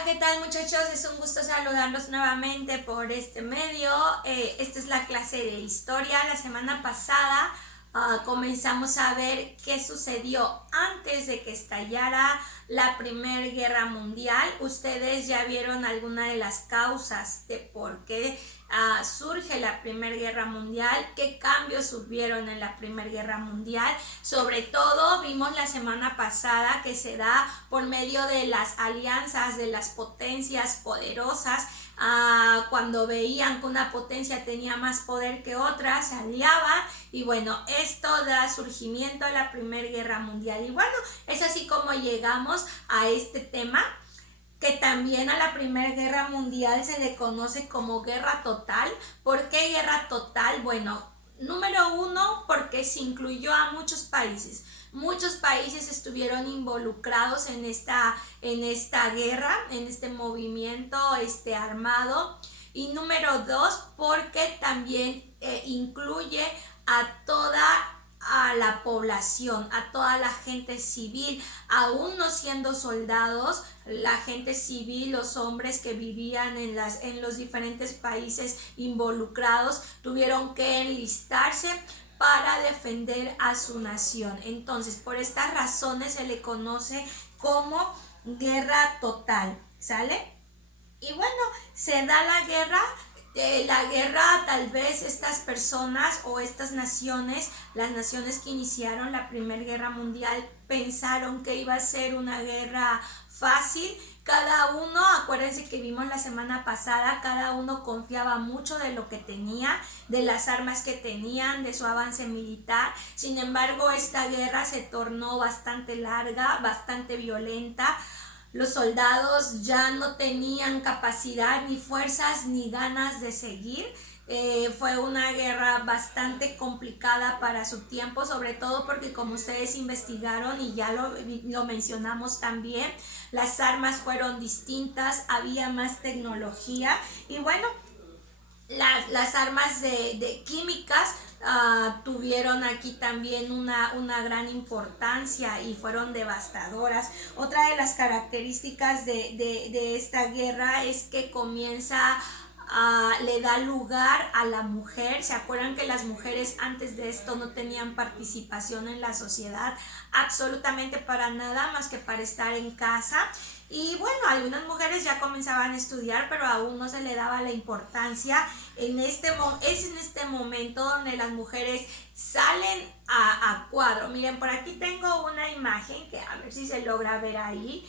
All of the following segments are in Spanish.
Hola, ¿qué tal muchachos? Es un gusto saludarlos nuevamente por este medio. Esta es la clase de historia. La semana pasada comenzamos a ver qué sucedió antes de que estallara la Primera Guerra Mundial. Ustedes ya vieron alguna de las causas de por qué surge la Primera Guerra Mundial, qué cambios hubieron en la Primera Guerra Mundial. Sobre todo vimos la semana pasada que se da por medio de las alianzas de las potencias poderosas. Cuando veían que una potencia tenía más poder que otra, se aliaban y bueno, esto da surgimiento a la Primera Guerra Mundial. Y bueno, es así como llegamos a este tema, que también a la Primera Guerra Mundial se le conoce como guerra total. ¿Por qué guerra total? Bueno, número uno, porque se incluyó a muchos países. Muchos países estuvieron involucrados en esta guerra, en este movimiento armado. Y número dos, porque también incluye a toda la población, a toda la gente civil, aún no siendo soldados, la gente civil, los hombres que vivían en los diferentes países involucrados, tuvieron que enlistarse para defender a su nación. Entonces, por estas razones se le conoce como guerra total, ¿sale? Y bueno, se da la guerra tal vez estas personas o estas naciones, las naciones que iniciaron la Primera Guerra Mundial, pensaron que iba a ser una guerra fácil. Cada uno, acuérdense que vimos la semana pasada, cada uno confiaba mucho de lo que tenía, de las armas que tenían, de su avance militar. Sin embargo, esta guerra se tornó bastante larga, bastante violenta. Los soldados ya no tenían capacidad, ni fuerzas, ni ganas de seguir. Fue una guerra bastante complicada para su tiempo, sobre todo porque, como ustedes investigaron y ya lo mencionamos también, las armas fueron distintas, había más tecnología y bueno, las armas de químicas tuvieron aquí también una gran importancia y fueron devastadoras. Otra de las características de esta guerra es que le da lugar a la mujer. ¿Se acuerdan que las mujeres antes de esto no tenían participación en la sociedad? Absolutamente para nada más que para estar en casa. Y bueno, algunas mujeres ya comenzaban a estudiar, pero aún no se le daba la importancia. Es en este momento donde las mujeres salen a cuadro. Miren, por aquí tengo una imagen que a ver si se logra ver ahí.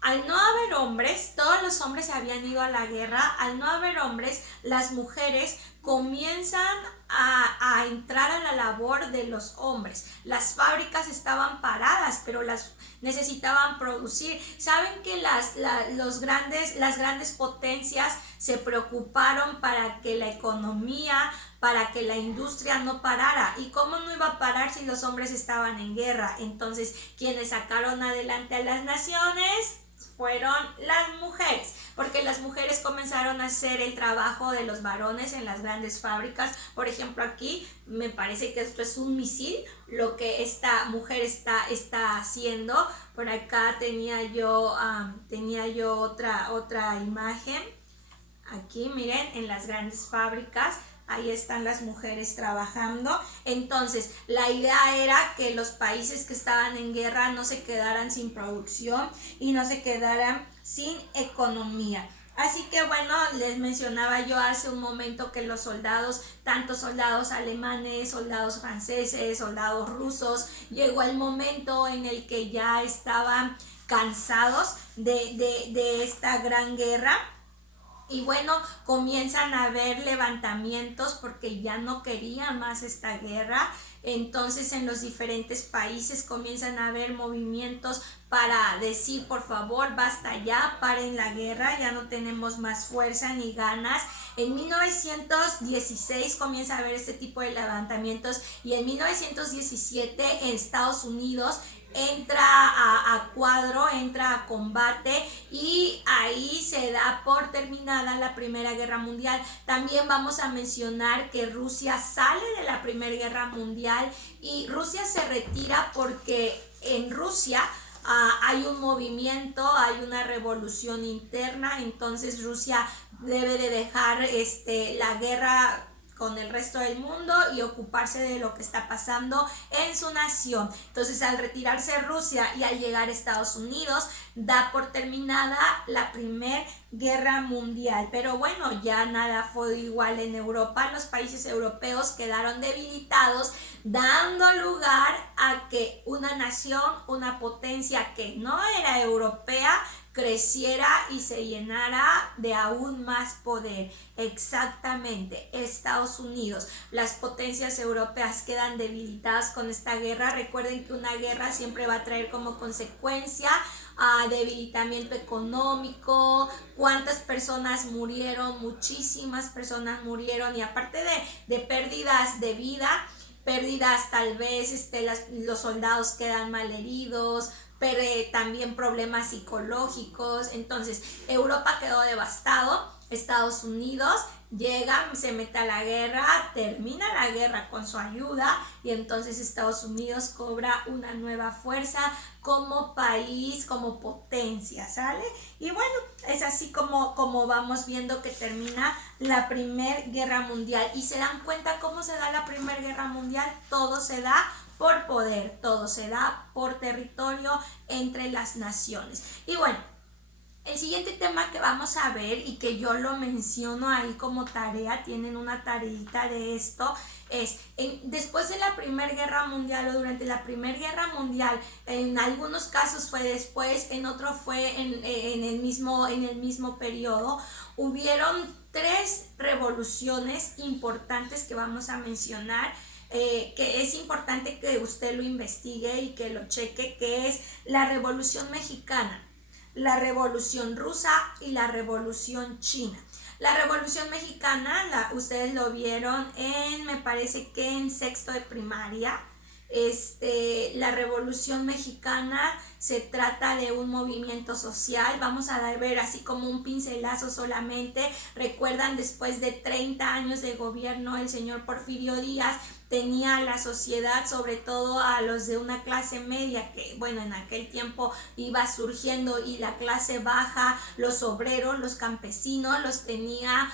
Al no haber hombres, todos los hombres se habían ido a la guerra. Al no haber hombres, las mujeres comienzan a entrar a la labor de los hombres. Las fábricas estaban paradas, pero las necesitaban producir. Saben que las grandes potencias se preocuparon para que la economía, para que la industria no parara. ¿Y cómo no iba a parar si los hombres estaban en guerra? Entonces, quienes sacaron adelante a las naciones fueron las mujeres, porque las mujeres comenzaron a hacer el trabajo de los varones en las grandes fábricas. Por ejemplo, aquí me parece que esto es un misil, lo que esta mujer está haciendo. Por acá tenía yo otra imagen. Aquí miren, en las grandes fábricas, ahí están las mujeres trabajando. Entonces, la idea era que los países que estaban en guerra no se quedaran sin producción y no se quedaran sin economía. Así que bueno, les mencionaba yo hace un momento que los soldados, tanto soldados alemanes, soldados franceses, soldados rusos, llegó el momento en el que ya estaban cansados de esta gran guerra. Y bueno, comienzan a haber levantamientos porque ya no querían más esta guerra. Entonces en los diferentes países comienzan a haber movimientos para decir, por favor, basta ya, paren la guerra, ya no tenemos más fuerza ni ganas. En 1916 comienza a haber este tipo de levantamientos y en 1917 en Estados Unidos entra a cuadro, entra a combate y ahí se da por terminada la Primera Guerra Mundial. También vamos a mencionar que Rusia sale de la Primera Guerra Mundial y Rusia se retira porque en Rusia hay un movimiento, hay una revolución interna, entonces Rusia debe de dejar la guerra con el resto del mundo y ocuparse de lo que está pasando en su nación. Entonces, al retirarse Rusia y al llegar Estados Unidos, da por terminada la Primera Guerra Mundial. Pero bueno, ya nada fue igual en Europa. Los países europeos quedaron debilitados, dando lugar a que una nación, una potencia que no era europea, creciera y se llenara de aún más poder. Exactamente, Estados Unidos. Las potencias europeas quedan debilitadas con esta guerra. Recuerden que una guerra siempre va a traer como consecuencia debilitamiento económico. ¿Cuántas personas murieron? Muchísimas personas murieron, y aparte de pérdidas de vida, pérdidas tal vez, los soldados quedan malheridos, pero también problemas psicológicos. Entonces Europa quedó devastado. Estados Unidos llega, se mete a la guerra, termina la guerra con su ayuda, y entonces Estados Unidos cobra una nueva fuerza como país, como potencia, ¿sale? Y bueno, es así como vamos viendo que termina la Primera Guerra Mundial. Y se dan cuenta cómo se da la Primera Guerra Mundial. Todo se da por poder, todo se da por territorio entre las naciones. Y bueno, el siguiente tema que vamos a ver, y que yo lo menciono ahí como tarea, tienen una tareita de esto, es después de la Primera Guerra Mundial o durante la Primera Guerra Mundial. En algunos casos fue después, en otros fue en el mismo periodo. Hubieron 3 revoluciones importantes que vamos a mencionar, que es importante que usted lo investigue y que lo cheque, que es la Revolución Mexicana, la Revolución Rusa y la Revolución China. La Revolución Mexicana, ustedes lo vieron me parece que en sexto de primaria. La Revolución Mexicana se trata de un movimiento social. Vamos a ver así como un pincelazo solamente. Recuerdan, después de 30 años de gobierno, el señor Porfirio Díaz tenía a la sociedad, sobre todo a los de una clase media, que bueno, en aquel tiempo iba surgiendo, y la clase baja, los obreros, los campesinos, los tenía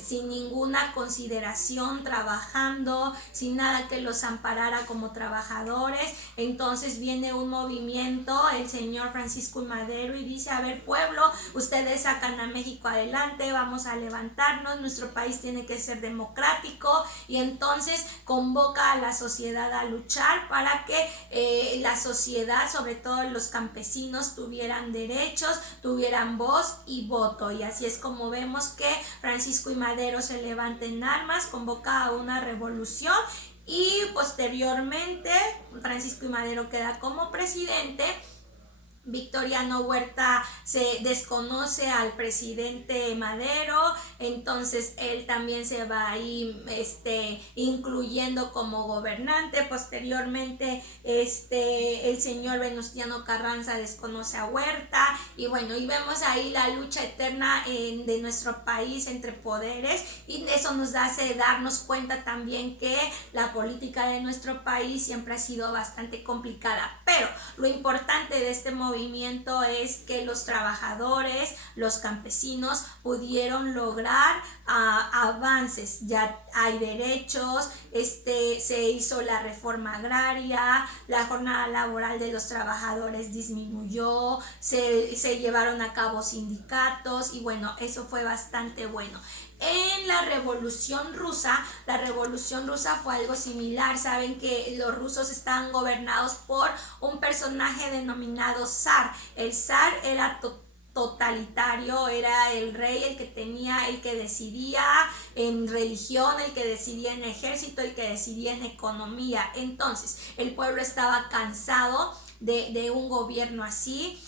sin ninguna consideración, trabajando, sin nada que los amparara como trabajadores. Entonces viene un movimiento, el señor Francisco I. Madero, y dice: a ver, pueblo, ustedes sacan a México adelante, vamos a levantarnos, nuestro país tiene que ser democrático. Y entonces convoca a la sociedad a luchar para que la sociedad, sobre todo los campesinos, tuvieran derechos, tuvieran voz y voto. Y así es como vemos que Francisco I. Madero se levanta en armas, convoca a una revolución, y posteriormente Francisco I. Madero queda como presidente. Victoriano Huerta se desconoce al presidente Madero, entonces él también se va ahí incluyendo como gobernante. Posteriormente el señor Venustiano Carranza desconoce a Huerta, y bueno, y vemos ahí la lucha eterna de nuestro país entre poderes, y eso nos hace darnos cuenta también que la política de nuestro país siempre ha sido bastante complicada. Pero lo importante de este movimiento es que los trabajadores, los campesinos pudieron lograr avances. Ya hay derechos, se hizo la reforma agraria, la jornada laboral de los trabajadores disminuyó, se llevaron a cabo sindicatos, y bueno, eso fue bastante bueno. En la Revolución Rusa fue algo similar. Saben que los rusos estaban gobernados por un personaje denominado zar. El zar era totalitario, era el rey el que decidía en religión, el que decidía en ejército, el que decidía en economía. Entonces el pueblo estaba cansado de un gobierno así.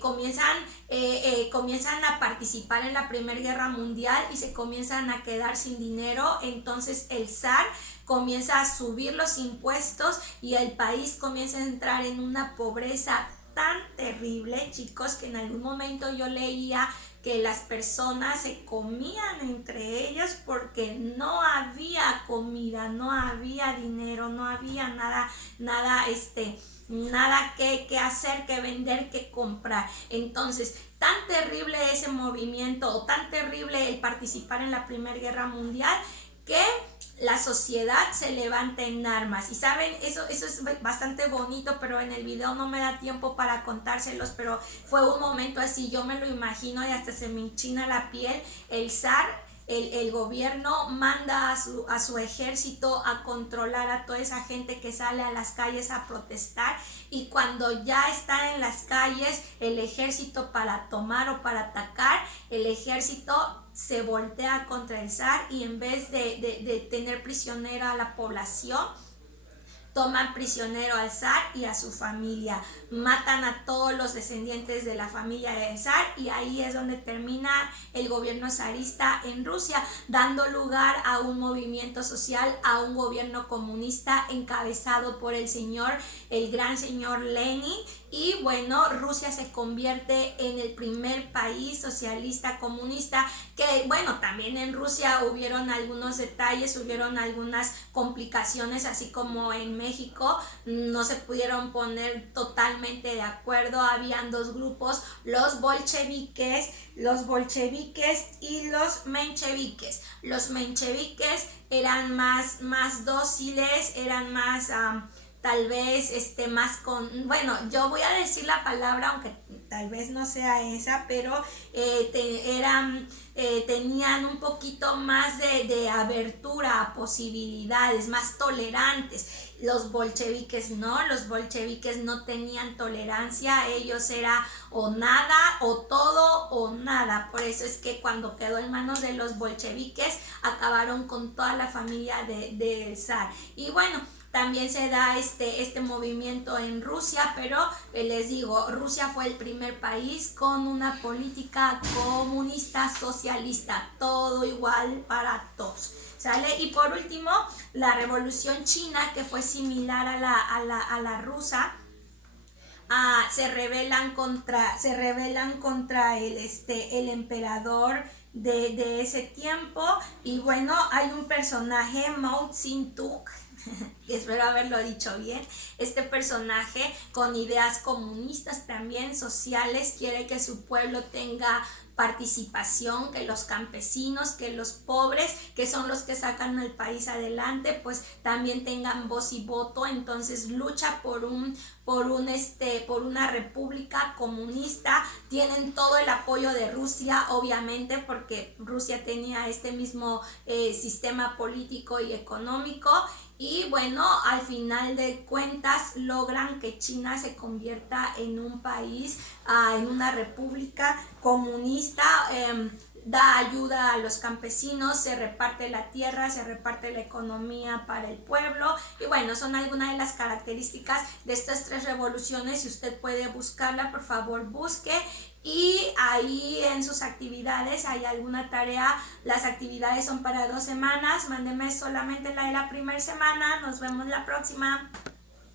Comienzan a participar en la Primera Guerra Mundial y se comienzan a quedar sin dinero. Entonces el zar comienza a subir los impuestos y el país comienza a entrar en una pobreza tan terrible, chicos, que en algún momento yo leía que las personas se comían entre ellas porque no había comida, no había dinero, no había nada nada que hacer, que vender, que comprar. Entonces, tan terrible ese movimiento o tan terrible el participar en la Primera Guerra Mundial que la sociedad se levanta en armas. Y saben, eso es bastante bonito, pero en el video no me da tiempo para contárselos, pero fue un momento así, yo me lo imagino y hasta se me enchina la piel. El zar, el gobierno manda a su ejército a controlar a toda esa gente que sale a las calles a protestar, y cuando ya están en las calles el ejército para tomar o para atacar, el ejército se voltea contra el zar y en vez de tener prisionera a la población, toman prisionero al zar y a su familia, matan a todos los descendientes de la familia del zar, y ahí es donde termina el gobierno zarista en Rusia, dando lugar a un movimiento social, a un gobierno comunista encabezado por el gran señor Lenin. Y bueno, Rusia se convierte en el primer país socialista comunista, que bueno, también en Rusia hubieron algunos detalles, hubieron algunas complicaciones, así como en México no se pudieron poner totalmente de acuerdo. Habían dos grupos, los bolcheviques y los mencheviques. Los mencheviques eran más dóciles, eran más tal vez más bueno, yo voy a decir la palabra aunque tal vez no sea esa, pero tenían un poquito más de abertura a posibilidades, más tolerantes. Los bolcheviques no tenían tolerancia, ellos era o nada, o todo o nada. Por eso es que cuando quedó en manos de los bolcheviques acabaron con toda la familia del zar. Y bueno, también se da este movimiento en Rusia, pero les digo, Rusia fue el primer país con una política comunista socialista, todo igual para todos, ¿sale? Y por último, la Revolución China, que fue similar a la rusa. Se rebelan contra el emperador de ese tiempo. Y bueno, hay un personaje, Mao Zedong, espero haberlo dicho bien. Este personaje con ideas comunistas también, sociales, quiere que su pueblo tenga participación, que los campesinos, que los pobres, que son los que sacan al país adelante, pues también tengan voz y voto. Entonces lucha por una república comunista. Tienen todo el apoyo de Rusia, obviamente, porque Rusia tenía este mismo sistema político y económico. Y bueno, al final de cuentas logran que China se convierta en un país, en una república comunista. Da ayuda a los campesinos, se reparte la tierra, se reparte la economía para el pueblo. Y bueno, son algunas de las características de estas tres revoluciones. Si usted puede buscarla, por favor busque. Y ahí en sus actividades hay alguna tarea. Las actividades son para 2 semanas. Mándeme solamente la de la primera semana. Nos vemos la próxima.